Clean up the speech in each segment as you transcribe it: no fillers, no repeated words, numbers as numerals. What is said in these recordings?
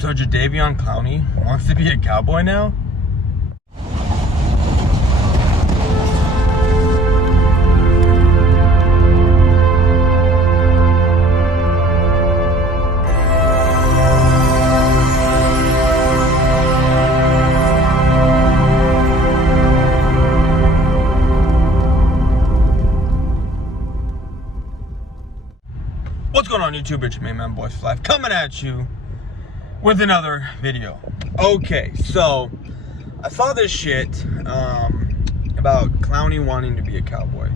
So Clowney wants to be a cowboy now? What's going on YouTube? It's me, man, Boys for Life, coming at you with another video. Okay, so I saw this shit about Clowney wanting to be a cowboy.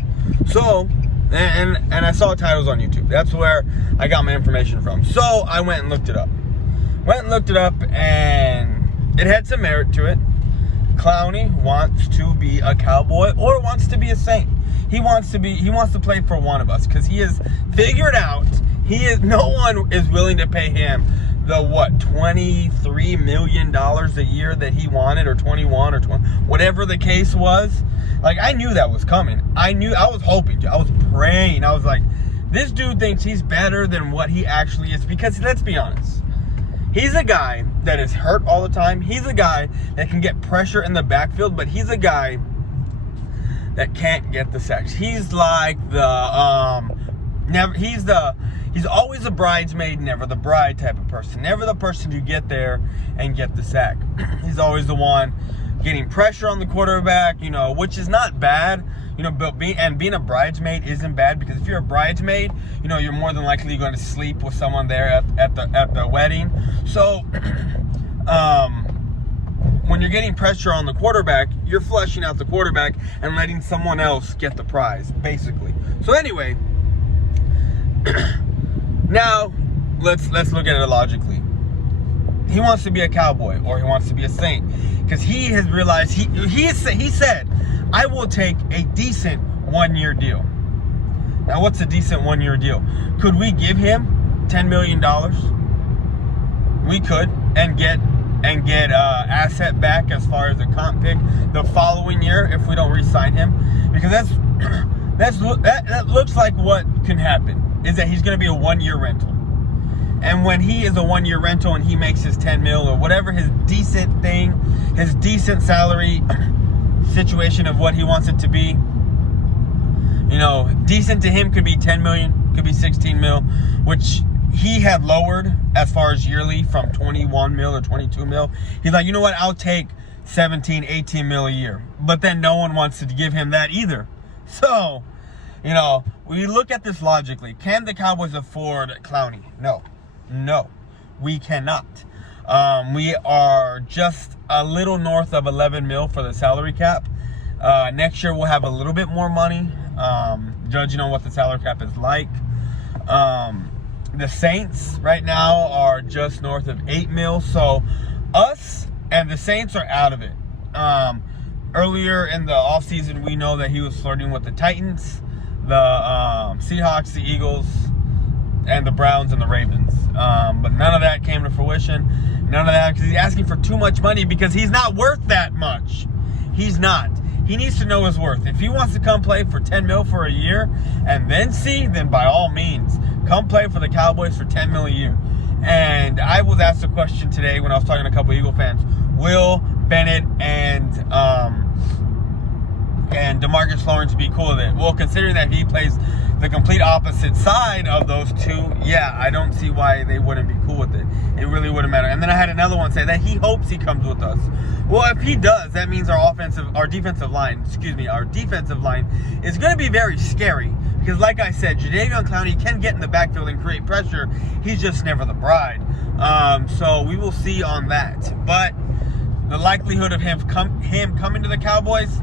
So, and I saw titles on YouTube. That's where I got my information from. So I went and looked it up. And it had some merit to it. Clowney wants to be a cowboy or wants to be a saint. He wants to play for one of us because he has figured out no one is willing to pay him the $23 million a year that he wanted, or 21 or 20, whatever the case was. Like, I knew that was coming. I was hoping, I was praying. I was like, this dude thinks he's better than what he actually is, because let's be honest, he's a guy that is hurt all the time. He's a guy that can get pressure in the backfield, but he's a guy that can't get the sacks. He's like he's always a bridesmaid, never the bride type of person. Never the person to get there and get the sack. He's always the one getting pressure on the quarterback, which is not bad, but being a bridesmaid isn't bad, because if you're a bridesmaid, you're more than likely going to sleep with someone there at the wedding. So, when you're getting pressure on the quarterback, you're flushing out the quarterback and letting someone else get the prize, basically. So anyway, now let's look at it logically. He wants to be a cowboy, or he wants to be a saint, because he has realized he said, I will take a decent 1-year deal. Now, what's a decent 1-year deal? Could we give him $10 million? We could, and get asset back as far as a comp pick the following year if we don't re-sign him, because that looks like what can happen, is that he's going to be a 1-year rental. And when he is a 1-year rental and he makes his 10 mil or whatever his decent thing, his decent salary situation of what he wants it to be, decent to him could be 10 million, could be 16 mil, which he had lowered as far as yearly from 21 mil or 22 mil. He's like, you know what, I'll take 17, 18 mil a year. But then no one wants to give him that either. So, we look at this logically. Can the Cowboys afford Clowney? No, we cannot. We are just a little north of 11 mil for the salary cap. Next year we'll have a little bit more money, judging on what the salary cap is like. The Saints right now are just north of 8 mil. So us and the Saints are out of it. Earlier in the offseason, we know that he was flirting with the Titans, the Seahawks, the Eagles, and the Browns and the Ravens. But none of that came to fruition. None of that, because he's asking for too much money, because he's not worth that much. He's not. He needs to know his worth. If he wants to come play for 10 mil for a year and then by all means, come play for the Cowboys for 10 mil a year. And I was asked a question today when I was talking to a couple Eagle fans. Will Bennett and DeMarcus Lawrence be cool with it? Well, considering that he plays the complete opposite side of those two, yeah, I don't see why they wouldn't be cool with it. It really wouldn't matter. And then I had another one say that he hopes he comes with us. Well, if he does, that means our defensive line is going to be very scary. Because like I said, Clowney can get in the backfield and create pressure. He's just never the bride. So we will see on that. But the likelihood of him coming to the Cowboys,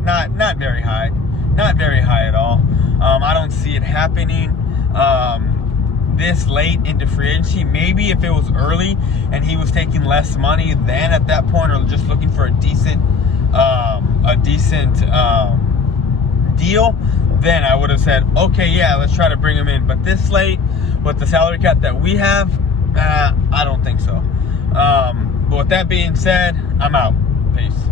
not very high. Not very high at all. I don't see it happening this late into free agency. Maybe if it was early and he was taking less money, then at that point, or just looking for a decent deal, then I would have said, okay, yeah, let's try to bring him in. But this late, with the salary cap that we have, I don't think so. But with that being said, I'm out. Peace.